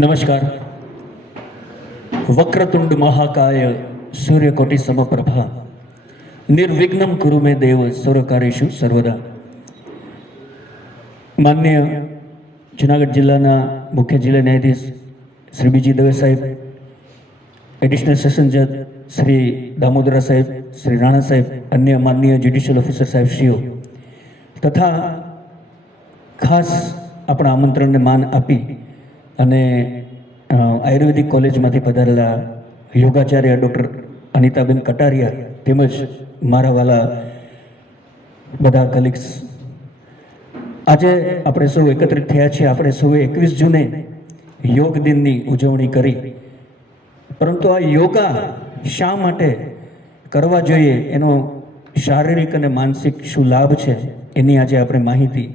नमस्कार। वक्रतुंड महाकाय सूर्यकोटि समप्रभा निर्विघ्नं कुरु मे देव सर्वकार्येषु सर्वदा। माननीय जूनागढ़ जिल्लाना मुख्य जिला न्यायाधीश श्री बीजी दवे साहेब, एडिशनल सेशन जज श्री दामोदरा साहेब, श्री राणा साहेब, अन्य माननीय ज्युडिशियल ऑफिसर साहेब श्रीओ तथा खास अपना आमंत्रण ने मान आपी અને આયુર્વેદિક કોલેજમાંથી પધારેલા યોગાચાર્ય ડૉક્ટર અનિતાબેન કટારિયા તેમજ મારા વાલા બધા કલીગ્સ, આજે આપણે સૌ એકત્રિત થયા છીએ। આપણે સૌએ 21 જૂને યોગ દિનની ઉજવણી કરી, પરંતુ આ યોગા શા માટે કરવા જોઈએ, એનો શારીરિક અને માનસિક શું લાભ છે, એની આજે આપણે માહિતી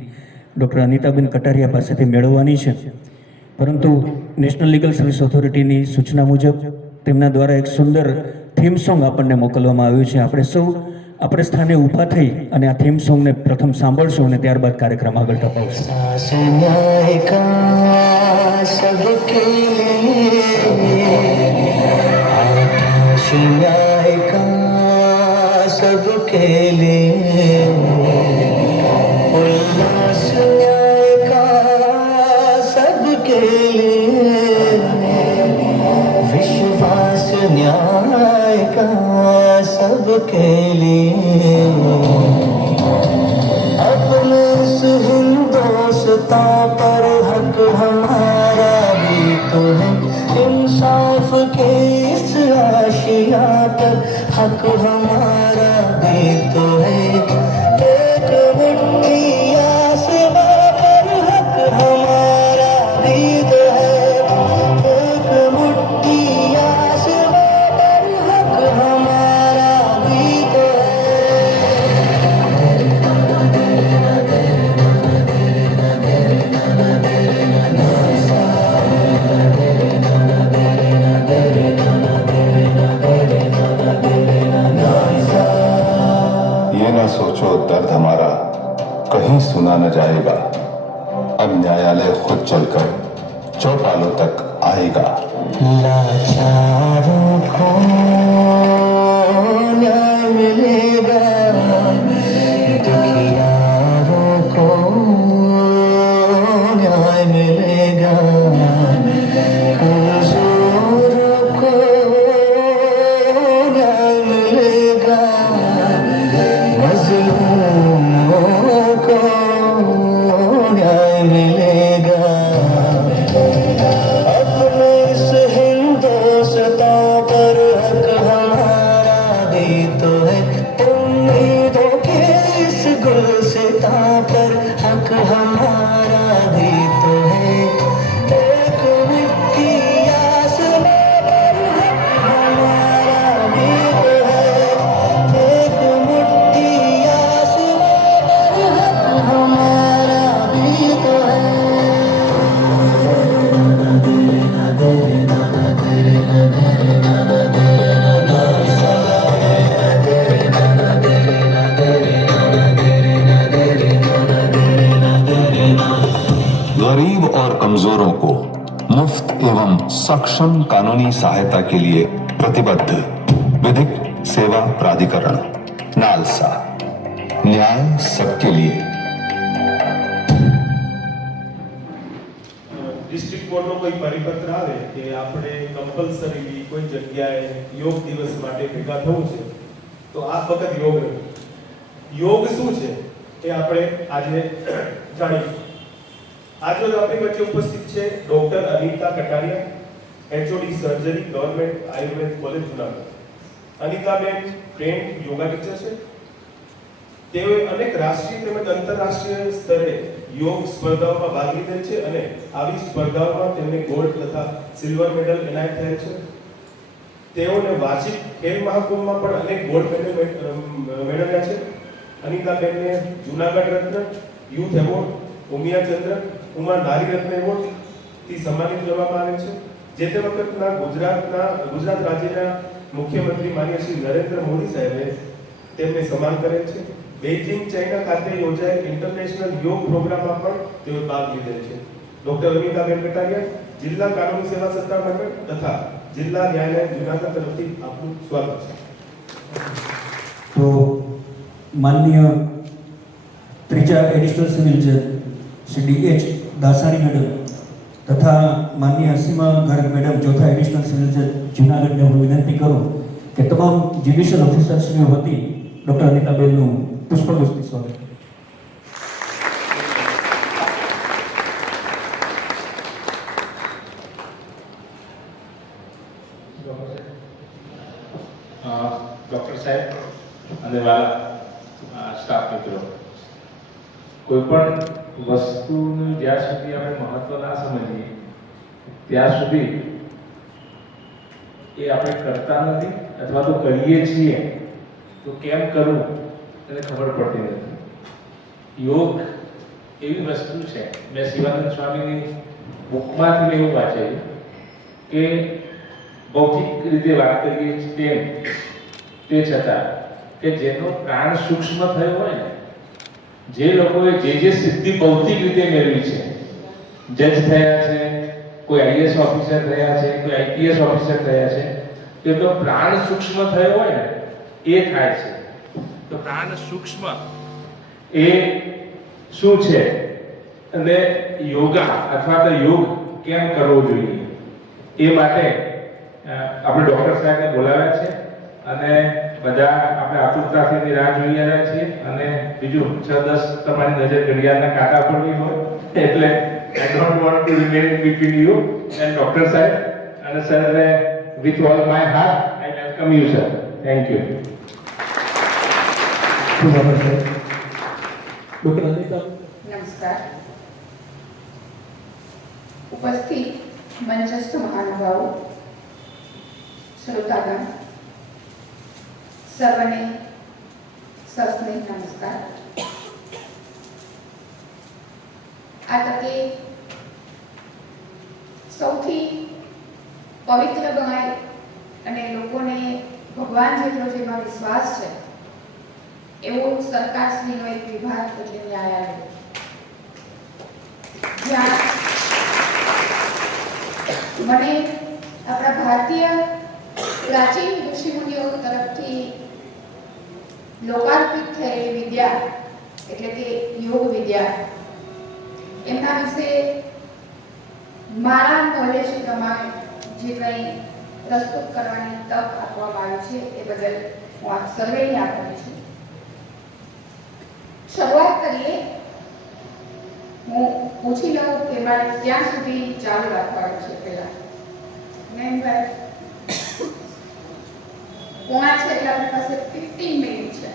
ડૉક્ટર અનિતાબેન કટારિયા પાસેથી મેળવવાની છે। પરંતુ નેશનલ લીગલ સર્વિસ ઓથોરિટીની સૂચના મુજબ તેમના દ્વારા એક સુંદર થીમ સોંગ આપણને મોકલવામાં આવ્યું છે। આપણે સૌ આપણે સ્થાને ઊભા થઈ અને આ થીમ સોંગને પ્રથમ સાંભળશું અને ત્યારબાદ કાર્યક્રમ આગળ ધપાવશું। न्याय का सबके लिए अपने इस हिंदुस्तां पर हक हमारा भी तो है, इंसाफ के इस आशिया पर हक हमारा भी तो है। एक मिट्टी आसमां पर हक हमारा भी तो है, एक मिट्टी सोचो दर्द हमारा कहीं सुना न जाएगा, अब न्यायालय खुद चलकर चौपालों तक आएगा। लाचारों को न्याय मिलेगा, दुखियारों को न्याय मिलेगा, कमजोरों को न्याय मिलेगा, मजलूमों को न्याय मिलेगा। अपने इस हिंदुस्तां पर हक हमारा भी तो है, उम्मीदों के इस गुलसितां पर हक हमारा भी तो है। एक मिट्टी आसमां पर हक हमारा भी तो है, एक मिट्टी आसमां पर हक हमारा भी तो है। गरीब और कमजोरों को मुफ्त एवं सक्षम कानूनी सहायता के लिए प्रतिबद्ध विधिक सेवा प्राधिकरण नालसा, न्याय सबके लिए। डिस्ट्रिक्ट कोर्ट નો કોઈ પરિપત્ર આવે કે આપણે કમ્પલસરીલી કોઈ જગ્યાએ યોગ દિવસ માટે ભેગા થવું છે, તો આ ફક્ત યોગ નથી। યોગ શું છે એ આપણે આજે જાણીશું। आज अपनी बच्चे उपस्थित है doctor Anita Kataria, HOD surgery government Ayurveda college Junagadh. अनीताबेन ट्रेन्ड योगा टीचर है। તેઓએ અનેક રાષ્ટ્રીય તેમજ આંતરરાષ્ટ્રીય સ્તરે યોગ સ્પર્ધાઓમાં ભાગ લીધેલ છે અને આવી સ્પર્ધાઓમાં તેમને ગોલ્ડ તથા સિલ્વર મેડલ એનાયત થયેલ છે। તેઓને વાર્ષિક ખેલ મહાકુંભમાં પણ અનેક ગોલ્ડ મેડલ મેળવ્યા છે। અનિતાબેનને જૂનાગઢ રત્ન, યુથ એવોર્ડ, ઉમિયા ચંદ્ર, ઉમા નારી રત્ન એવોર્ડ થી સન્માનિત કરવામાં આવે છે। જે તે વખતના ગુજરાત રાજ્યના મુખ્યમંત્રી માનનીય શ્રી નરેન્દ્ર મોદી સાહેબે તેમને સન્માન કરેલ છે। બેઇજિંગ ચાઇના ખાતે યોજાયેલ ઇન્ટરનેશનલ યોગ પ્રોગ્રામમાં પણ તેઓ ભાગ લીધેલ છે। ડોક્ટર અનિતાબેન કટારિયા જિલ્લા કાનૂની સેવા સત્તા મંડળ તથા જિલ્લા ન્યાયાલય જુનાગઢ તરફથી આપનું સ્વાગત છે. તો માનનીય ત્રીજા એડિશનલ સિવિલ જજ શ્રી ડી.એચ. દાસાણી મેડમ તથા માનનીય અસીમા ગર્ગ મેડમ ચોથા એડિશનલ સિવિલ જજ જુનાગઢને હું વિનંતી કરું કે તમામ જ્યુડિશિયલ ઓફિસરશ્રીઓ વતી ડૉક્ટર અનિતાબેનનું પુષ્પગુચ્છથી સ્વાગત. ડૉક્ટર સાહેબ અને વાલા સ્ટાફ મિત્રો, કોઈ પણ વસ્તુનું જ્યાં સુધી આપણે મહત્વ ના સમજીએ ત્યાં સુધી એ આપણે કરતા નથી, અથવા તો કરીએ છીએ તો કેમ કરવું એને ખબર પડતી નથી. યોગ એવી વસ્તુ છે, મેં શિવાનંદ સ્વામીની બુકમાંથી એવું વાંચેલું કે ભૌતિક રીતે વાત કરીએ તેમ તે છતાં કે જેનો પ્રાણ સૂક્ષ્મ થયો હોય ને, જે લોકોએ જે સિદ્ધિ ભૌતિક રીતે મેળવી છે, જજ થયા છે, કોઈ આઈએસ ઓફિસર થયા છે, કોઈ આઈપીએસ ઓફિસર થયા છે, તો પ્રાણ સૂક્ષ્મ થયો હોય ને એ થાય છે. તો પ્રાણ સૂક્ષ્મ એ શું છે અને યોગા અથવા તો યોગ કેમ કરવો જોઈએ એ માટે આપણે ડૉક્ટર સાહેબને બોલાવ્યા છે અને બધા આપણે આતુરતાથી રાહ જોઈ રહ્યા છીએ. અને બીજું 6-10 તમારી નજર ઘડિયાળના કાંટા પર નહીં હોય એટલે I don't want to remain between you and doctor સાહેબ અને સરને with all my heart I welcome you sir. Thank you. ખૂબ આભાર સાહેબ. ડૉક્ટર અનિતા. નમસ્કાર. ઉપસ્થિત મંચસ્થ મહાનુભાવો, શ્રોતાગણ, સર્વને સસ્નેહ નમસ્કાર. આ તકે સૌથી પવિત્ર ગણાય અને લોકોને ભગવાન જેટલો જેમાં વિશ્વાસ છે એવો સરકારશ્રીનો એક વિભાગ એટલે ન્યાયાલય, જ્યાં મને આપણા ભારતીય પ્રાચીન ઋષિમુનિઓ તરફથી લોકાર્પિત થયેલી વિદ્યા એટલે કે યોગ વિદ્યા એમના વિશે મારા નોલેજ પ્રમાણે જે કંઈ પ્રસ્તુત કરવાની તક આપવામાં આવી છે એ બદલ હું આપ સર્વેની આભારી છું. શરૂઆત કરીએ. હું પૂછી લઉં કે મારે ક્યાં સુધી ચાલુ રાખવાનું છે. પહેલા મેમભાઈ પોણા છે એટલે આપણી પાસે 15 મિનિટ છે.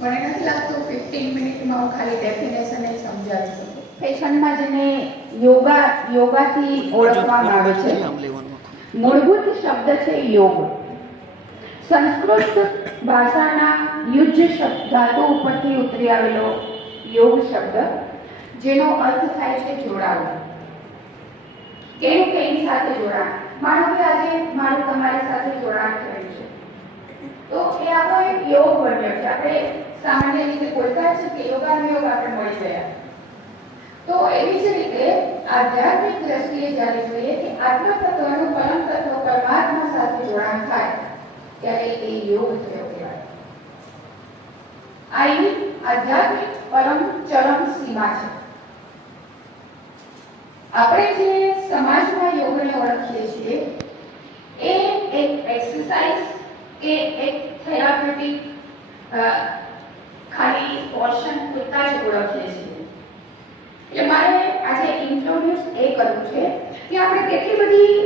મને નથી લાગતું 15 મિનિટમાં હું ખાલી ડેફિનેશન જ સમજાવી શકું. ફેશનમાં જેને યોગાથી ઓળખવામાં આવે છે, મૂળભૂત શબ્દ છે યોગ. સંસ્કૃત ભાષાના યુજ ધાતુ ઉપરથી ઉતરી આવેલો યોગ શબ્દ, જેનો અર્થ થાય છે જોડાવું. કેનું કેની સાથે જોડાણ? માનો કે આજે મારું તમારી સાથે જોડાણ થયું છે તો એ આપણો એક યોગ બન્યો છે. આપણે સામાન્ય રીતે બોલતા છે કે યોગાનુયોગ આપણે મળી ગયા. તો એવી જ રીતે આધ્યાત્મિક દ્રષ્ટિએ જ્યારે જોઈએ કે આત્મ તત્વનું પરમ તત્વ પરમાત્મા સાથે જોડાણ થાય ત્યારે એ યોગ થયો કહેવાય. આ આધ્યાત્મિક પરમ ચરમ સીમા છે. આપણે જે સમાજમાં યોગને ઓળખીએ છીએ એ એક એક્સરસાઇઝ કે એક થેરાપ્યુટિક ખાલી પોર્શન પૂરતા જ ઓળખીએ છીએ. એટલે મારે આજે ઇન્ટ્રોડ્યુસ એ કરવું છે કે આપણે કેટલી બધી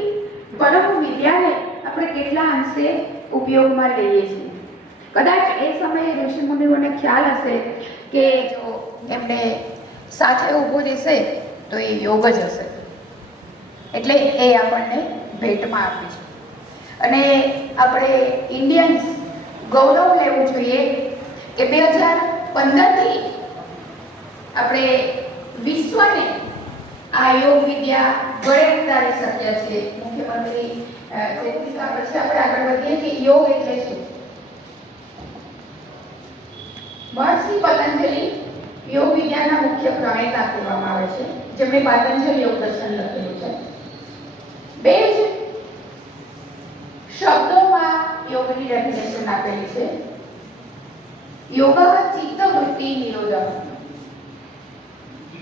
પરમ વિદ્યાને આપણે કેટલા અંશે ઉપયોગમાં લઈએ છીએ. કદાચ એ સમયે ઋષિમુનિઓને ખ્યાલ હશે કે જો એમને સાથે ઊભો રહેશે તો એ યોગ જ હશે, એટલે એ આપણને ભેટમાં આપી છે. અને આપણે ઇન્ડિયન્સ ગૌરવ લેવું જોઈએ કે 2015થી આપણે વિશ્વને આ યોગ વિદ્યા ગળે ઉતારી શક્યા છે. મુખ્યમંત્રી જેટલી પછી આપણે આગળ વધીએ કે યોગ એટલે શું. મહર્ષિ પતંજલિ યોગ વિદ્યાના મુખ્ય પ્રણેતા કહેવામાં આવે છે. જેમણે પાતંજલિ યોગ દર્શન લખેલું છે. બે જ શબ્દોમાં યોગની ડેફિનેશન આપેલી છે. યોગ ચિત્ત વૃત્તિ નિરોધક.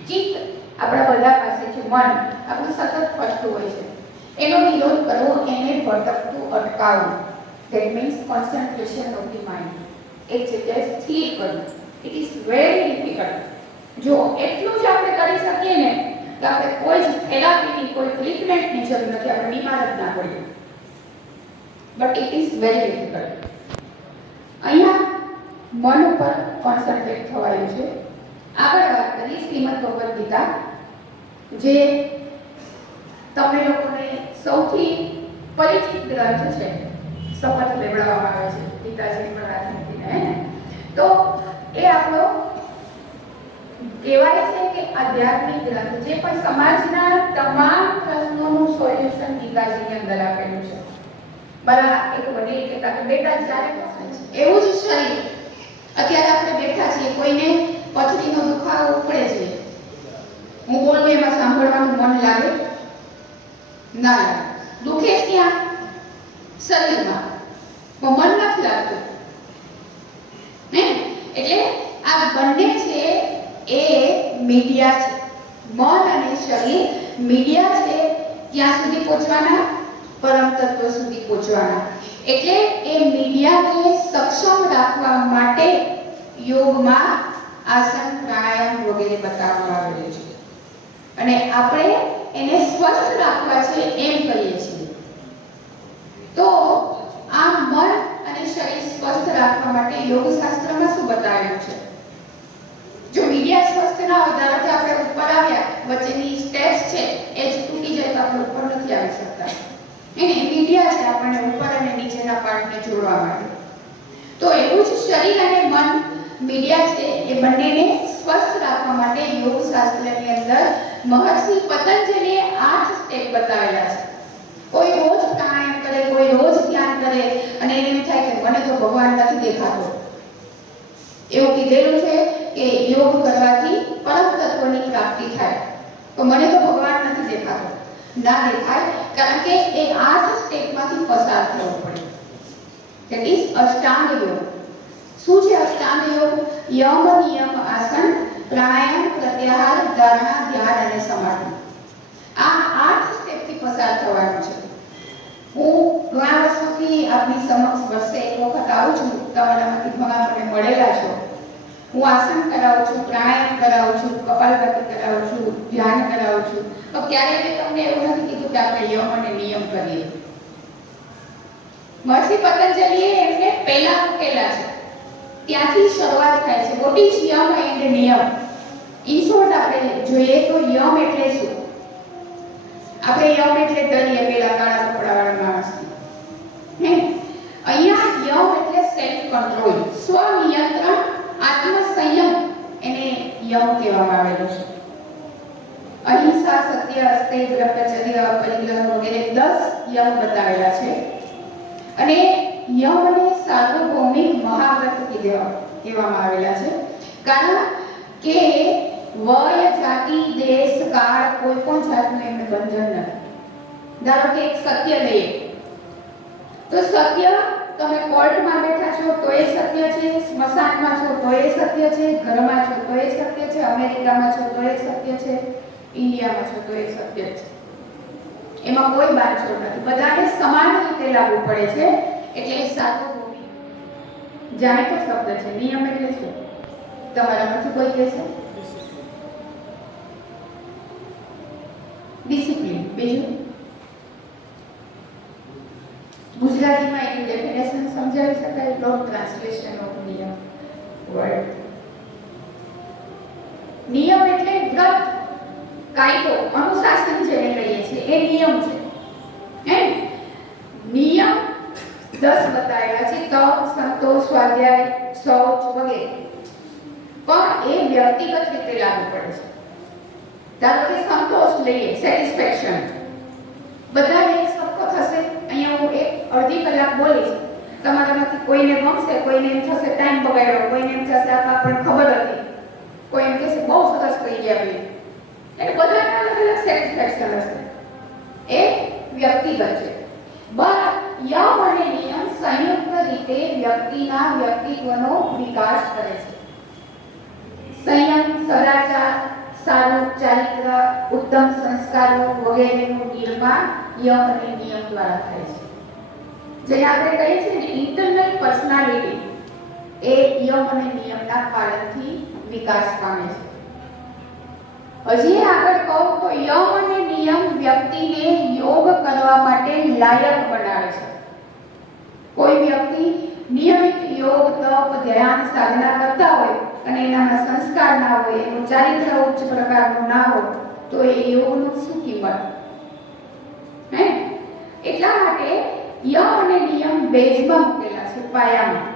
ચિત્ત આપણા બધા પાસે છે, મન આપણું સતત ફરતું હોય છે, એનો નિરોધ કરવો, એને ભટકતું અટકાવવું. That means concentration of the mind. એક જગ્યાએ સ્થિર કરવું. It is very difficult. જો એટલું જ આપણે કરી શકીએ ને તો આપણે કોઈ જ થેરાપીની, કોઈ ટ્રીટમેન્ટની જરૂર નથી, આપણે બીમાર જ ના પડીએ. But it is very difficult. અહીંયા મન ઉપર કોન્સન્ટ્રેટ થવાયું છે. આગળ વાત કરી શ્રીમદ ભગવદ્ ગીતા, જે તમને લોકોને સૌથી પરિચિત ગ્રંથ છે. શપથ લેવડાવવામાં આવે છે પિતાજી પર રાજનીતિને. તો એ આપણો કહેવાય છે કે આધ્યાત્મિક ગ્રંથ, જે પણ સમાજના તમામ પ્રશ્નોનું સોલ્યુશન ગીતાજીની અંદર આપેલું છે. મારા એક વડીલ કહેતા કે બેટા જ્યારે એવું જ શરીર, અત્યારે આપણે બેઠા છીએ, કોઈને પથરીનો દુખાવો ઉપડે છે, હું બોલું એમાં સાંભળવાનું મન લાગે ના લાગે. દુખે ક્યાં? શરીરમાં, પણ મન નથી લાગતું ને. એટલે આ બંને છે એ મીડિયા છે. મન અને શરીર મીડિયા છે, ક્યાં સુધી પહોંચવાના? પરમ તત્વ સુધી પહોંચવાના. એટલે એ મીડિયાને સક્ષમ રાખવા માટે યોગમાં આસન, પ્રાણાયામ વગેરે બતાવવામાં આવેલું છે. અને આપણે એને સ્વસ્થ રાખવા છે એમ કહીએ છીએ. તો આ મન અને શરીર સ્વસ્થ રાખવા માટે યોગ શાસ્ત્રમાં શું બતાવેલું છે? જો મીડિયા સ્વસ્થ ના હોય, ધારો કે આપણે ઉપર આવ્યા, વચ્ચેની સ્ટેપ્સ છે એ જ તૂટી જાય તો આપણે ઉપર નથી આવી શકતા. એને મીડિયા છે આપણને ઉપર અને નીચેના પાર્ટને જોડવા માટે. તો એવું જ શરીર અને મન મીડિયા છે, એ બંનેને સ્વસ્થ રાખવા માટે યોગ શાસ્ત્રની અંદર મહર્ષિ પતંજલિએ 8 સ્ટેપ બતાવેલા છે. કોઈ રોજ પ્રાણાયામ કરે, કોઈ રોજ ધ્યાન કરે, અને એને એમ થાય કે મને તો ભગવાન નથી દેખાતો. એવું કીધેલું છે કે યોગ કરવાથી પરમ તત્વની પ્રાપ્તિ થાય, તો મને તો ભગવાન નથી દેખાતો. ના દેખાય, કારણ કે એ 8 સ્ટેપમાંથી પસાર થવું પડે. ધેટ ઇઝ અષ્ટાંગ યોગ. શું છે અષ્ટાંગ યોગ? યમ, નિયમ, આસન, પ્રાણાયામ, પ્રત્યાહાર, ધારણા, ધ્યાન અને સમાધિ. આ 8 સ્ટેપથી પસાર થવાનું છે. હું ઘણા વર્ષોથી આપની સમક્ષ વર્ષે એક વખત આવું છું. તમારામાંથી ઘણા મને મળેલા છો. હું આસન કરાવું છું, પ્રાણાયામ કરાવું છું, કપાલભાતિ કરાવું છું, ધ્યાન કરાવું છું. તો ક્યારેય મેં તમને એવું નથી કીધું કે આપણે યમ અને નિયમ કરીએ. મહર્ષિ પતંજલિએ એમને પહેલા મૂકેલા છે, ત્યાંથી શરૂઆત થાય છે. વોટ ઇઝ યમ એન્ડ નિયમ? ઇન શોર્ટ આપણે જોઈએ તો યમ એટલે શું? આપણે યમ એટલે ડરીએ પેલા કાળા કપડાવાળા માણસથી, હે? અહીંયા યમ એટલે સેલ્ફ કંટ્રોલ, સ્વ નિયંત્રણ, આત્મ સંયમ, એને યમ કહેવામાં આવેલો છે. અહિંસા, સત્ય, અસ્તેય, બ્રહ્મચર્ય, પરિગ્રહ વગેરે 10 યમ બતાવેલા છે. અને યમને સાર્વભૌમિક મહાવ્રત કહેવામાં આવેલા છે, કારણ કે વય, જાતિ, દેશ, કાળ કોઈ પણ જાતનું એમને બંધન નથી. ધારો કે એક સત્ય લઈએ તો સત્ય, તમે કોર્ટમાં બેઠા છો તો એ સત્ય છે, સ્મશાનમાં છો તો એ સત્ય છે, ઘરમાં છો તો એ સત્ય છે, અમેરિકામાં છો તો એ સત્ય છે, ઇન્ડિયામાં છો તો એ સત્ય છે. એમાં કોઈ બાંધછોડ નથી, બધાને સમાન રીતે લાગુ પડે છે. એટલે એ સાર્વભૌમિક જાણીતો શબ્દ છે. નિયમ એટલે શું? તમારામાંથી કોઈ કહેશે? ડિસિપ્લિન. બીજું ગુજરાતીમાં એની ડેફિનેશન સમજાવી શકાય? લોંગ ટ્રાન્સલેશન ઓફ નિયમ વર્ડ. નિયમ એટલે વ્રત, કાયદો, અનુશાસન જેને કહીએ છીએ એ નિયમ છે. હે? નિયમ 10 બતાવેલા છે: તપ, સંતોષ, સ્વાધ્યાય, શૌચ વગેરે. પણ એ વ્યક્તિગત રીતે લાગુ પડે છે. ધારો કે સંતોષ લઈએ, સેટિસ્ફેક્શન, બધાને એક સરખો થશે. અહીંયા હું એક અડધી કલાક બોલીશ, તમારામાંથી કોઈને ગમશે, કોઈને એમ થશે ટાઈમ બગાડ્યો, કોઈને એમ થશે આ આપણને ખબર હતી, કોઈ એમ કહેશે બહુ સરસ કહી ગયા ભાઈ. એટલે બધાના અલગ અલગ સેટિસ્ફેક્શન હશે, એ વ્યક્તિગત છે. બટ યમ અને નિયમ સંયુક્ત રીતે વ્યક્તિના વ્યક્તિત્વનો વિકાસ કરે છે. સંયમ, સદાચાર, સારું ચારિત્ર, ઉત્તમ સંસ્કારો વગેરેનું નિર્માણ યમ અને નિયમ દ્વારા થાય છે. જે આપણે કહીએ છીએ ને ઇન્ટરનલ પર્સનાલિટી, એ યમ અને નિયમના પાલનથી વિકાસ પામે છે. હજી આગળ કહું તો યમ અને નિયમ વ્યક્તિને યોગ કરવા માટે લાયક બનાવે છે. કોઈ વ્યક્તિ નિયમિત યોગ, તપ, ધ્યાન, સાધના કરતા હોય અને એનામાં સંસ્કાર ના હોય, એનું ચારિત્ર ઉચ્ચ પ્રકારનું ના હોય, તો એ યોગનું શું કિંમત? હે? એટલા માટે યમ અને નિયમ બેઝમાં મૂકેલા છે, પાયામાં.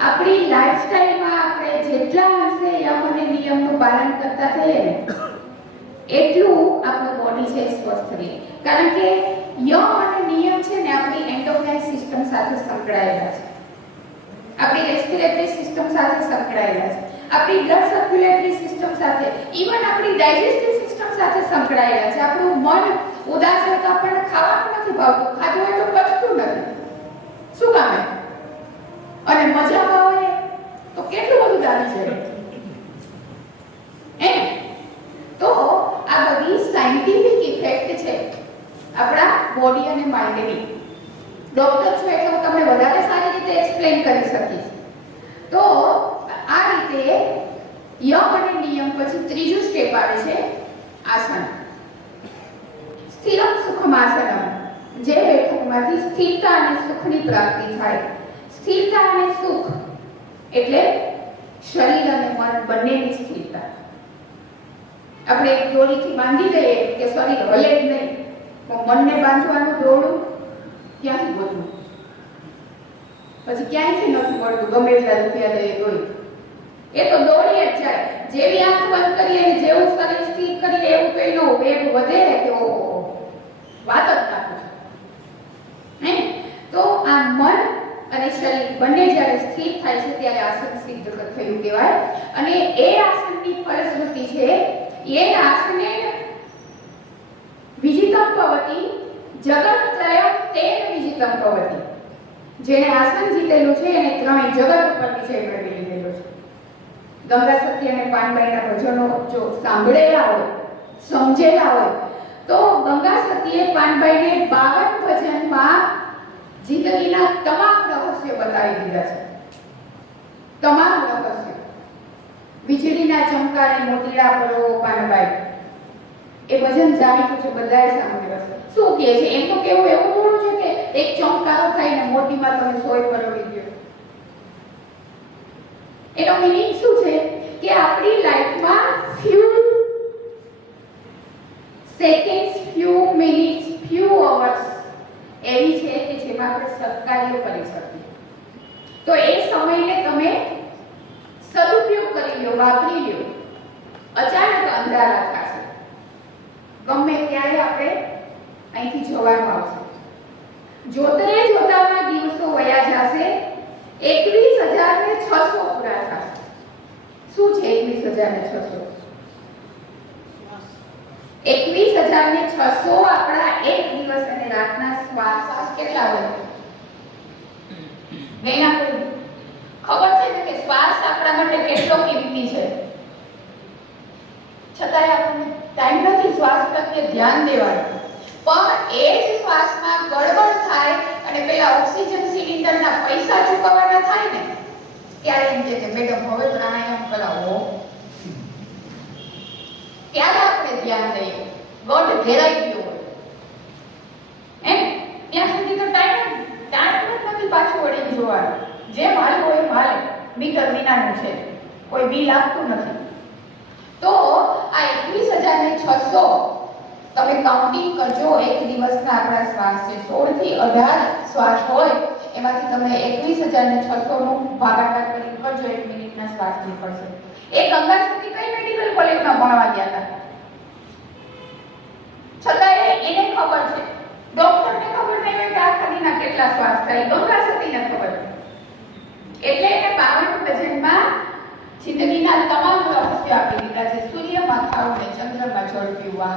આપણી લાઈફસ્ટાઈલમાં આપણે જેટલા અંશે યમ અને નિયમનું પાલન કરતા થઈએ ને એટલું આપણું બોડી છે સ્વસ્થ રહે. કારણ કે યમ અને નિયમ છે ને આપણી એન્ડોક્રાઇન સિસ્ટમ સાથે સંકળાયેલા છે, આપણી રેસ્પિરેટરી સિસ્ટમ સાથે સંકળાયેલા છે, આપણી બ્લડ સર્ક્યુલેટરી સિસ્ટમ સાથે, ઇવન આપણી ડાયજેસ્ટિવ સિસ્ટમ સાથે સંકળાયેલા છે. આપણું મન ઉદાસ હોય તો આપણને ખાવાનું નથી ભાવતું, ખાધું હોય તો પચતું નથી. શું કામ? અને મજામાં હોય તો કેટલું બધું દાદી છે. તો આ બધી સાયન્ટિફિક ઇફેક્ટ છે આપણા બોડી અને માઇન્ડની. ડોક્ટર છું એટલે હું તમને વધારે સારી રીતે એક્સપ્લેન કરી શકીશ. તો આ રીતે યમ અને નિયમ પછી ત્રીજું સ્ટેપ આવે છે આસન. સ્થિરમ સુખમ આસનમ, જે બેઠકમાંથી સ્થિરતા અને સુખની પ્રાપ્તિ થાય. સ્થિરતા અને સુખ એટલે શરીર અને મન બંનેની સ્થિરતા. આપણે એક દોરીથી બાંધી દઈએ કે શરીર હલે જ નહીં, તો મનને બાંધવાનું દોરડું ક્યાંથી ગોતવું? પછી ક્યાંયથી નથી મળતું, ગમે એટલા રૂપિયા દઈએ તોય. એ તો દોડી જ જાય. જેવી આંખ બંધ કરીએ, જેવું શરીર સ્થિર કરીએ, એવું તો એનો વેગ વધે કે ઓહો, વાત જ નાખું. હે? તો આ મન અને શરીર બંને જ્યારે સ્થિર થાય છે ત્યારે આસન સિદ્ધ થયું કહેવાય. અને એ આસનની ફલશ્રુતિ છે ये आसने विजितम भवति जगत्त्रयं तेन विजितम भवति. જેને આસન જીતેલું છે એને ત્રણેય જગત ઉપર વિજય મેળવી લીધેલો છે. ગંગા સતી અને પાનબાઈના ભજનો જો સાંભળેલા હોય, સમજેલા હોય, તો ગંગા સતીએ પાનબાઈને 52 ભજનમાં જિંદગીના તમામ રહસ્યો બતાવી દીધા છે. તમામ રહસ્યો. વીજળીના ચમકારે મોતીડા પરો પાનબાઈ, એ ભજન જાણીતું છે, બધાએ સાંભળ્યું હશે. શું કહે છે? એમ તો કેવું એવું થોડું છે કે એક ચમકારો થઈને મોતીમાં તમે સોય પરોવી દો. એનો મીનિંગ શું છે કે આપણી લાઈફમાં few seconds, few minutes, few hours એવી છે કે જેમાં આપણે સત્કાર્યો કરી શકીએ. તો એ સમયને તમે સદુપયોગ કરી લો, વાપરી લો. અચાનક અંધારા થશે, ગમે ત્યારે આપણે અહીંથી જવાનું આવશે. જોતરે જોતામાં દિવસો વયા જશે, 21,600 પૂરા થશે. શું છે 21,600? 21,600 આપણા એક દિવસ અને રાતના શ્વાસ કેટલા હોય? વેના ખબર છે ને કે શ્વાસ આપણા માટે કેટલો કિંમતી છે, છતાંય આપણને ટાઈમ નથી શ્વાસ પ્રત્યે ધ્યાન દેવાનું. પણ એ જ શ્વાસમાં ગડબડ થાય અને પેલા ઓક્સિજન સિલિન્ડરના પૈસા ચૂકવવાના થાય ને ત્યારે એમ કે મેડમ હવે પ્રાણાયામ કરાવો. ત્યારે આપણે ધ્યાન દઈએ. ગોડ ઘેરાઈ ગયો હોય ત્યાં સુધી તો ટાઈમ નથી પાછું વળીને જોવાનું. જે માલ હોય માલ, મીટર વિનાનું છે, કોઈ બિલ આપતું નથી. તો આ 21,600 તમે કાઉન્ટિંગ કરજો. એક દિવસના આપણા શ્વાસ છે 16 થી 18 શ્વાસ હોય, એમાંથી તમે 21,600 નું ભાગાકાર કરી કરજો. 1 મિનિટના શ્વાસ નીકળશે. એ ગંગા સતી કઈ મેડિકલ કોલેજમાં ભણવા ગયા હતા, છતાં એને ખબર છે. ડોક્ટરને ખબર નહીં હોય કે આખા દિનના કેટલા શ્વાસ થાય, ગંગા સતીને ખબર છે. એટલે એને 52 ભજનમાં જિંદગીના તમામ રહસ્યો સ્વાસ્થ્ય આપી દીધા છે. સૂર્યમાં ખાવું ને ચંદ્રમાં જળ પીવા,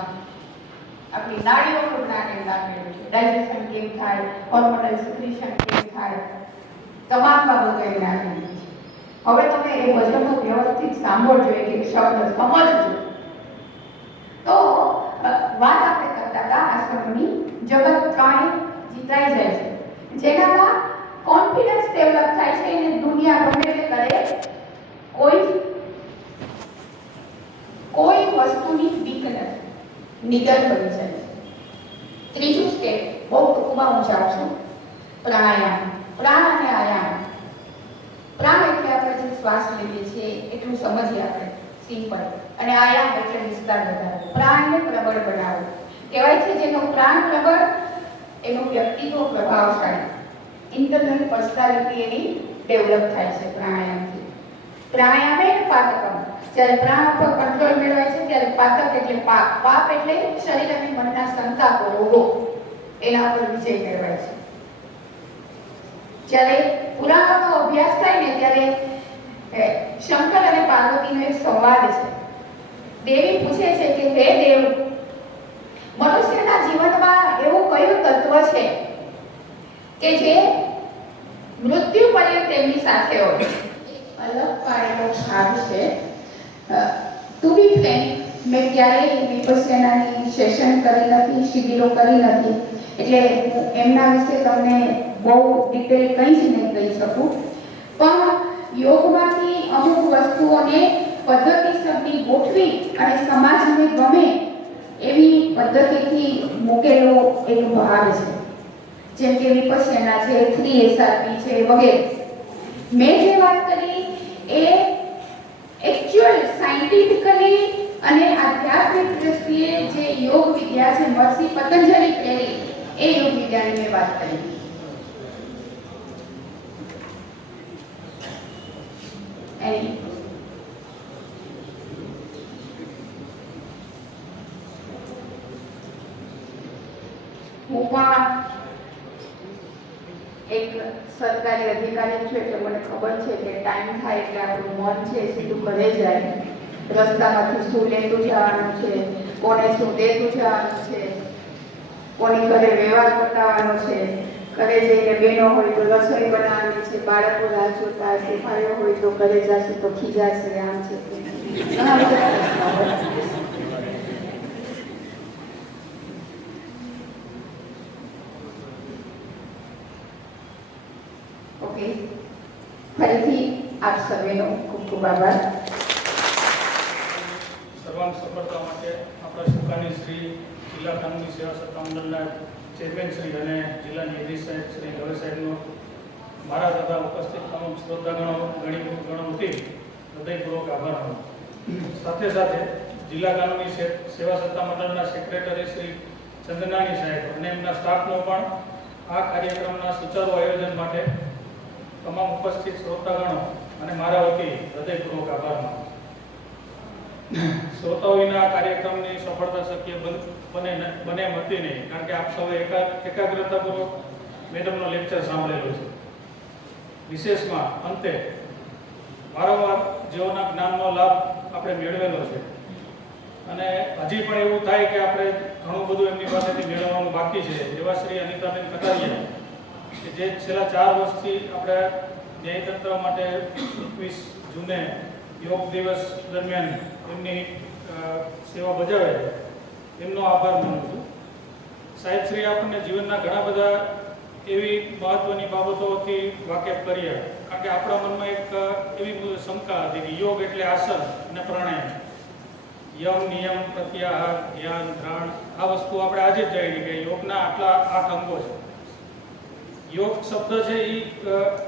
આપણી નાડીઓનું જ્ઞાન એમ આપેલું છે. ડાયજેશન કેમ થાય, હોર્મોનલ સિક્રેશન કેમ થાય, તમામ બાબતો એમ આપેલી છે. હવે તમે એ વચનો વ્યવસ્થિત સાંભળજો, એક એક શબ્દ સમજજો. તો વાત આપણે કરતા હતા આશ્રમની, જગત ત્રણે જીતાઈ જાય છે, જેનામાં કોન્ફિડન્સ ડેવલપ થાય છે અને દુનિયા ગમે તે કરે કોઈ વસ્તુની બીક નથી, નિડર બની જાય છે. ત્રીજું સ્ટેપ બહુ ટૂંકમાં હું જાઉં છું, પ્રાણાયામ. પ્રાણ અને આયામ. પ્રાણ એટલે આપણે જે શ્વાસ લઈએ છીએ એટલું સમજીએ આપણે સિમ્પલ, અને આયામ એટલે વિસ્તાર વધારો. પ્રાણને પ્રબળ બનાવો. કહેવાય છે જેનો પ્રાણ પ્રબળ એનું વ્યક્તિત્વ પ્રભાવશાળી, ઇન્ટરનલ પર્સનાલિટી એની ડેવલપ થાય છે પ્રાણાયામથી. પ્રાણાયામે પાતકમ. જ્યારે પ્રાણ પર કંટ્રોલ મેળવાય છે ત્યારે પાતક એટલે પાપ. પાપ એટલે શરીર અને મનના સંતાપો, રોગો, એના પર વિજય મેળવાય છે. જ્યારે પુરાણોનો અભ્યાસ થાય ને ત્યારે શંકર અને પાર્વતીનો એક સંવાદ છે. દેવી પૂછે છે કે હે દેવ, મનુષ્યના જીવનમાં એવું કયું તત્વ છે કે જે મૃત્યુ પર્યંત તેમની સાથે હોય? અલગ પાડેલો ભાગ છે. ટુ બી ફ્રેન્ક, મેં ક્યારેય વિપસ્યનાની સેશન કરી નથી, શિબિરો કરી નથી, એટલે હું એમના વિશે તમને બહુ ડિટેલ કંઈ જ નહીં કહી શકું. પણ યોગમાંથી અમુક વસ્તુઓને પદ્ધતિસરની ગોઠવી અને સમાજને ગમે એવી પદ્ધતિથી મૂકેલો એક ભાગ છે, જેમ કે વિપસ્યના છે, 3SRP છે વગેરે. મેં જે વાત કરી એ એકચ્યુઅલ સાયન્ટિફિકલી અને આધ્યાત્મિક દ્રષ્ટિએ જે યોગ વિદ્યા છે, મહર્ષિ પતંજલિ પ્રેરિત એ યોગ વિદ્યાની મેં વાત કરી. હું પણ એક સરકારી અધિકારી છું, એટલે મને ખબર છે કે ટાઈમ થાય એટલે આપણું મન છે સીધું ઘરે જાય. રસ્તામાંથી શું લેતું જવાનું છે, કોને શું દેતું જવાનું છે, કોની ઘરે વ્યવહાર બતાવવાનો છે, ઘરે જઈને બહેનો હોય તો રસોઈ બનાવવાની છે, બાળકો રાહ જોતા હશે, ભાઈઓ હોય તો ઘરે જશે તો ખીજાશે, આમ છે ઘણા બધા પ્રશ્નો હોય. ઓકે, ફરીથી આપ સર્વેનો ખૂબ ખૂબ આભાર. સર્વાંગ સફળતા માટે આપણા સુકાની શ્રી જિલ્લા કાનૂની સેવા સત્તા મંડળના ચેરમેન શ્રી અને જિલ્લાની એડી સાહેબ શ્રી દવે સાહેબનો મારા તથા ઉપસ્થિત તમામ શ્રોતાગણો ગણો વતી હૃદયપૂર્વક આભાર માનું. સાથે સાથે જિલ્લા કાનૂની સેવા સત્તા મંડળના સેક્રેટરી શ્રી ચંદનાની સાહેબ અને એમના સ્ટાફનો પણ આ કાર્યક્રમના સુચારુ આયોજન માટે તમામ ઉપસ્થિત શ્રોતાગણો અને મારા વતી હૃદયપૂર્વક આભાર માનું. શ્રોતાઓ વિના કાર્યક્રમની સફળતા શક્ય બને એમ હતી નહીં, કારણ કે આપ સૌએ એકાગ્રતાપૂર્વક મેડમનો લેક્ચર સાંભળેલો છે. વિશેષમાં અંતે વારંવાર જેઓના જ્ઞાનનો લાભ આપણે મેળવેલો છે અને હજી પણ એવું થાય કે આપણે ઘણું બધું એમની પાસેથી મેળવવાનું બાકી છે, એવા શ્રી અનિતાબેન કટારિયા કે જે છેલ્લા 4 વર્ષથી આપણે ન્યાયતંત્ર માટે 21 જૂને યોગ દિવસ દરમિયાન એમની સેવા બજાવે છે, એમનો આભાર માનું છું. સાહેબશ્રી આપણને જીવનના ઘણા બધા એવી મહત્વની બાબતોથી વાકેફ કર્યા, કારણ કે આપણા મનમાં એક એવી શંકા હતી કે યોગ એટલે આસન અને પ્રાણાયામ, યમ નિયમ પ્રત્યાહાર ધ્યાન ધ્યાન, આ વસ્તુ આપણે આજે જ જાણી કે યોગના આટલા 8 અંગો છે. યોગ શબ્દ છે એ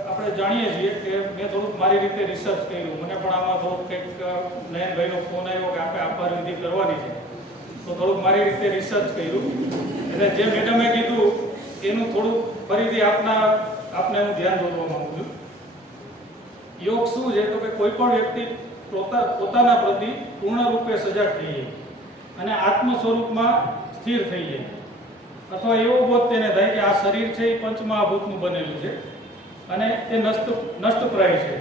આપણે જાણીએ છીએ કે મેં થોડુંક મારી રીતે રિસર્ચ કર્યું, મને પણ આમાં થોડુંક કંઈક નયનભાઈનો ફોન આવ્યો કે આપણે આભાર વિધિ કરવાની છે, તો થોડુંક મારી રીતે રિસર્ચ કર્યું. એટલે જે મેડમે કીધું એનું થોડુંક ફરીથી આપને હું ધ્યાન દોરવા માંગુ છું. યોગ શું છે તો કે કોઈ પણ વ્યક્તિ પોતાના પ્રતિ પૂર્ણ રૂપે સજાગ થઈ જાય અને આત્મ સ્વરૂપમાં સ્થિર થઈ જાય, અથવા એવો બોધ તેને થાય કે આ શરીર છે એ પંચમહાભૂતનું બનેલું છે અને તે નષ્ટપ્રાય છે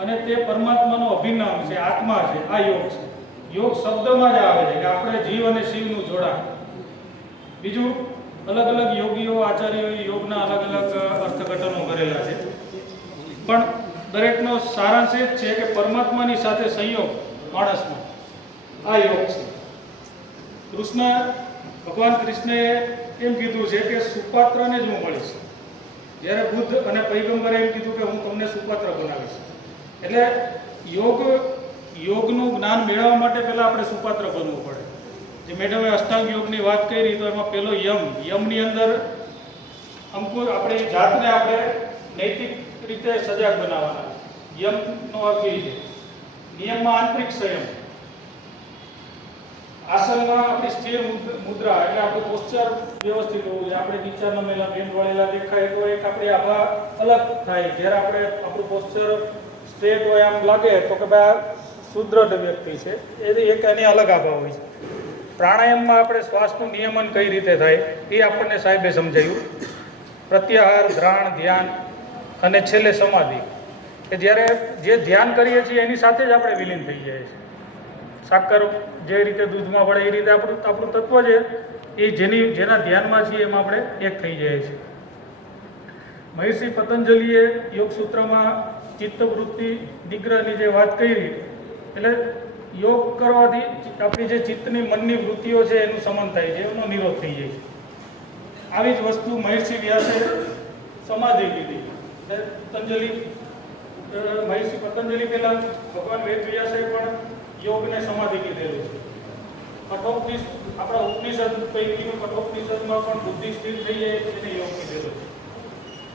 અને તે પરમાત્માનો અભિન્ન અંગ છે, આત્મા છે. આ યોગ છે. યોગ શબ્દમાં જ આવે છે કે આપણે જીવ અને શિવનું જોડાણ. બીજું, અલગ અલગ યોગીઓ આચાર્યોએ યોગના અલગ અલગ અર્થઘટનો કરેલા છે, પણ દરેકનો સારાંશ એ જ છે કે પરમાત્માની સાથે સંયોગ માણસનો, આ યોગ છે. ભગવાન કૃષ્ણએ એમ કીધું છે કે સુપાત્રને જ હું મળીશ, જ્યારે બુદ્ધ અને પૈગંબરે એમ કીધું કે હું તમને સુપાત્ર બનાવીશ. એટલે યોગનું જ્ઞાન મેળવવા માટે પહેલા આપણે સુપાત્ર બનવું પડે. જે મેડમે અષ્ટાંગ યોગની વાત કરી તો એમાં પહેલો યમની અંદર આપણી જાતને આપણે નૈતિક રીતે સજાગ બનાવવાના. યમનો અર્થ એ છે નિયમમાં આંતરિક સંયમ. આસનમાં આપણી સ્થિર મુદ્રા, એટલે આપણું પોસ્ચર વ્યવસ્થિત હોવું જોઈએ. આપણે નીચા નમેલા બેન વળેલા દેખાય તો એક આપણી આભા અલગ થાય. જ્યારે આપણે આપણું પોસ્ચર સ્ટ્રેટ હોય આમ લાગે તો કે ભાઈ આ સુદ્રઢ વ્યક્તિ છે, એની અલગ આભા હોય છે. પ્રાણાયામમાં આપણે શ્વાસનું નિયમન કઈ રીતે થાય એ આપણને સાહેબે સમજાવ્યું. પ્રત્યાહાર, ધ્યાન, ધ્યાન અને છેલ્લે સમાધિ, કે જ્યારે જે ધ્યાન કરીએ છીએ એની સાથે જ આપણે વિલીન થઈ જાય છે. સાકર જે રીતે દૂધમાં વળે એ રીતે આપણું તત્વ છે એ જેના ધ્યાનમાં છીએ એમાં આપણે એક થઈ જાય છે. મહર્ષિ પતંજલિએ યોગ સૂત્રમાં ચિત્તવૃત્તિ નિગ્રહની જે વાત કરી, એટલે યોગ કરવાથી આપણી જે ચિત્તની મનની વૃત્તિઓ છે એનું સમન થાય છે, એનો નિરોધ થઈ જાય છે. આવી જ વસ્તુ મહર્ષિ વ્યાસે સમાધિ કીધી. મહર્ષિ પતંજલિ પહેલા ભગવાન વેદ વ્યાસે પણ યોગને સમાધિ કીધેલું છે. આપણા ઉપનિષદ પૈકીનું કઠોપનિષદમાં પણ બુદ્ધિ સ્થિર થઈ જાય એને યોગ કીધેલો છે.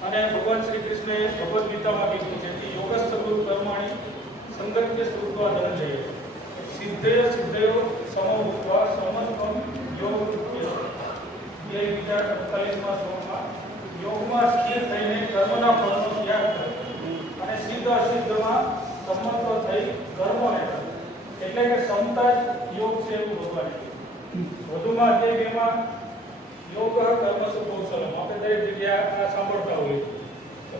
અને ભગવાન શ્રી કૃષ્ણએ ભગવદ્ ગીતામાં કીધું છે કે યોગસ્તગુરુ કર્માણી સંગત્ય સ્તુત્વા ધનંજય સિદ્ધેય સિદ્ધયો સમભૂત્વા સમત્વમ યોગ એ ગીતા 45મા શ્લોકમાં યોગમાં સ્થિર થઈને કર્મના ફળનો ત્યાગ કરે અને સિદ્ધ અસિદ્ધમાં સંમત થઈ કર્મોને કરે. એટલે કે સમતા જ યોગ છે એવું ભગવાન કીધું. વધુમાં અધ્યાયમાં યોગ કર્મસુ કૌશલમ, આપણે દરેક જગ્યાએ આ સાંભળતા હોઈએ.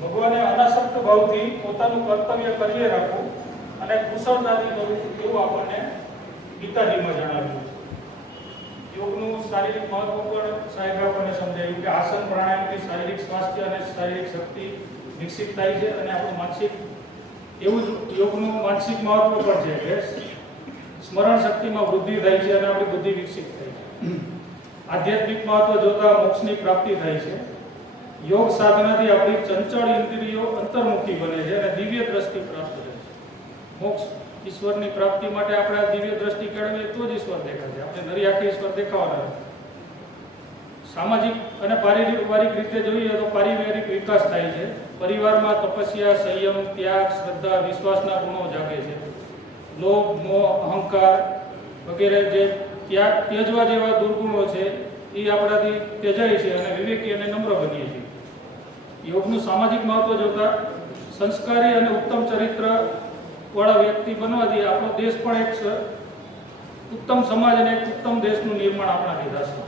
ભગવાને અનાસક્ત ભાવથી પોતાનું કર્તવ્ય કરીએ રાખવું અને કુશળતાથી કરવું એવું આપણને ગીતાજીમાં જણાવ્યું છે. યોગનું શારીરિક મહત્વ પણ સાહેબ આપણને સમજાવ્યું કે આસન પ્રાણાયામથી શારીરિક સ્વાસ્થ્ય અને શારીરિક શક્તિ વિકસિત થાય છે અને આપણું માનસિક, એવું જ યોગનું માનસિક મહત્વ પણ છે કે સ્મરણ શક્તિમાં વૃદ્ધિ થાય છે અને આપણી બુદ્ધિ વિકસિત થાય છે. આધ્યાત્મિક મહત્વ જોતા મોક્ષની પ્રાપ્તિ થાય છે. યોગ સાધનાથી આપણી ચંચળ ઇન્દ્રિયો અંતર્મુખી બને છે અને દિવ્ય દ્રષ્ટિ પ્રાપ્ત થાય છે. મોક્ષ ઈશ્વરની પ્રાપ્તિ માટે આપણે આ દિવ્ય દ્રષ્ટિ કેળવીએ તો જ ઈશ્વર દેખાશે. આપણે નરી આંખે ઈશ્વર દેખાવાના નથી. સામાજિક અને પારિવારિક રીતે જોઈએ તો પારિવારિક વિકાસ થાય છે. પરિવારમાં તપસ્યા, સંયમ, ત્યાગ, શ્રદ્ધા, વિશ્વાસના ગુણો જાગે છે. લોભ, મોહ, અહંકાર વગેરે જે ત્યજવા જેવા દુર્ગુણો છે એ આપણાથી ત્યજાય છે અને વિવેકી અને નમ્ર બનીએ છીએ. યોગનું સામાજિક મહત્વ જોતા સંસ્કારી અને ઉત્તમ ચરિત્ર વાળા વ્યક્તિ બનવાથી આપણો દેશ પણ એક ઉત્તમ સમાજ અને એક ઉત્તમ દેશનું નિર્માણ આપણાથી થશે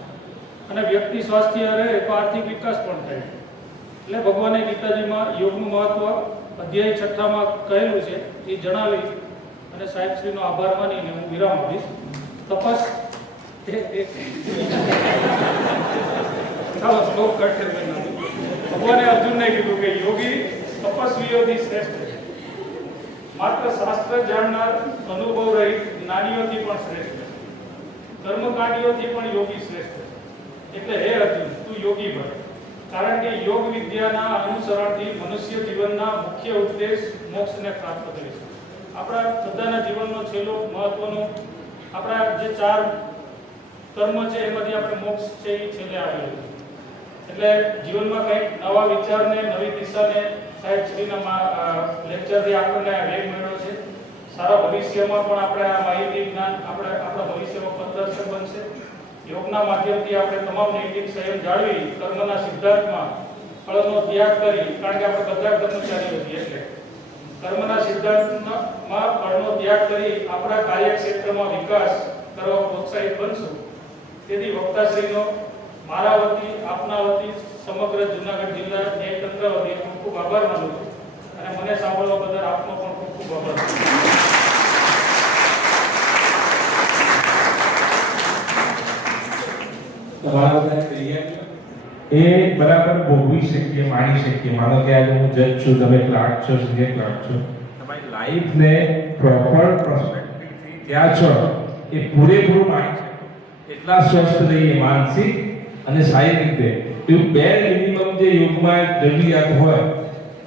અને વ્યક્તિ સ્વાસ્થ્ય રહે તો આર્થિક વિકાસ પણ થાય. એટલે ભગવાને ગીતાજીમાં યોગનું મહત્વ અધ્યાય 6માં કહેલું છે એ જણાવી અને સાહેબશ્રીનો આભાર માનીને હું વિરામ આપીશ. તપસ શ્લોક કટ ભગવાને અર્જુનને કીધું કે યોગી તપસ્વીઓથી શ્રેષ્ઠ છે, માત્ર શાસ્ત્ર જાણનાર અનુભવ રહિત જ્ઞાનીઓથી પણ શ્રેષ્ઠ છે, કર્મકાંડીઓથી પણ યોગી શ્રેષ્ઠ છે. એટલે હે અર્જુન, તું યોગી બન, કારણ કે યોગ વિદ્યાના અનુસરણથી મનુષ્ય જીવનના મુખ્ય ઉદ્દેશ મોક્ષને પ્રાપ્ત કરી છે. આપણા બધાના જીવનનો છેલ્લો મહત્વનો આપણા જે 4 કર્મ છે એમાંથી આપણે મોક્ષ છે એ છેલ્લે આવેલું છે. એટલે જીવનમાં કંઈક નવા વિચારને, નવી દિશાને સાહેબ શ્રીના લેક્ચરથી આપણને વેગ મળ્યો છે. સારા ભવિષ્યમાં પણ આપણે આ માહિતી જ્ઞાન આપણા ભવિષ્યમાં પથદર્શક બનશે. યોગના માધ્યમથી આપણે તમામ નૈતિક સંયમ જાળવી કર્મના સિદ્ધાંતમાં ફળનો ત્યાગ કરી, કારણ કે આપણે બધા કર્મચારીઓ છીએ એટલે કર્મના સિદ્ધાંતમાં ફળનો ત્યાગ કરી આપણા કાર્યક્ષેત્રમાં વિકાસ કરવા પ્રોત્સાહિત બનશું. તેથી વક્તાશ્રીનો મારા વતી, આપના વતી, સમગ્ર જૂનાગઢ જિલ્લા ન્યાયતંત્ર વતી ખૂબ ખૂબ આભાર માનું છું. અને મને સાંભળવા બદલ આપનો પણ ખૂબ ખૂબ આભાર. તમારા બધા તૈયાર એ બરાબર ભોગવી શકીએ, માણી શકીએ. માનો કે આજે હું જજ છું, તમે ક્લાર્ક છો, સિનિયર ક્લાર્ક છો, તમારી લાઈફને પ્રોપર પ્રોસ્પેક્ટિવથી ત્યાં છો એ પૂરેપૂરું માણી શકો, એટલા સ્વસ્થ રહીએ માનસિક અને શારીરિક રીતે. એવું બે મિનિમમ જે યોગમાં જરૂરિયાત હોય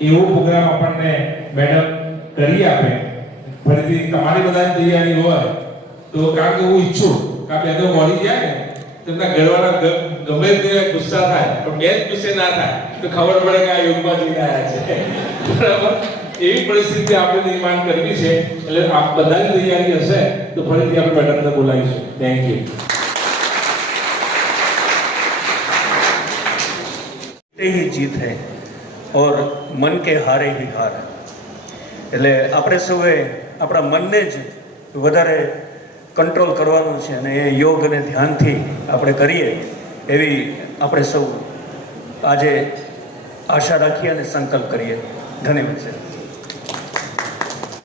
એવો પ્રોગ્રામ આપણને મેડમ કરી આપે. ફરીથી તમારી બધાની તૈયારી હોય તો, કારણ કે હું ઈચ્છું કે આ બે તો મળી જાય ને, તેમના ઘરવાળા ગમે તે ગુસ્સા થાય પણ બે જ ગુસ્સે ના થાય તો ખબર પડે કે આ યોગમાં જઈને આવ્યા છે. બરાબર? એવી પરિસ્થિતિ આપણે નિર્માણ કરવી છે. એટલે આપ બધાની તૈયારી હશે તો ફરીથી આપણે મેડમને બોલાવીશું. Thank you. ही जीत है और मन के हारे ही हार. એટલે આપણે સૌએ આપણા મનને જ વધારે કંટ્રોલ કરવાનું છે અને એ યોગ અને ધ્યાનથી આપણે કરીએ એવી આપણે સૌ આજે આશા રાખીએ અને સંકલ્પ કરીએ. ધન્યવાદ સર.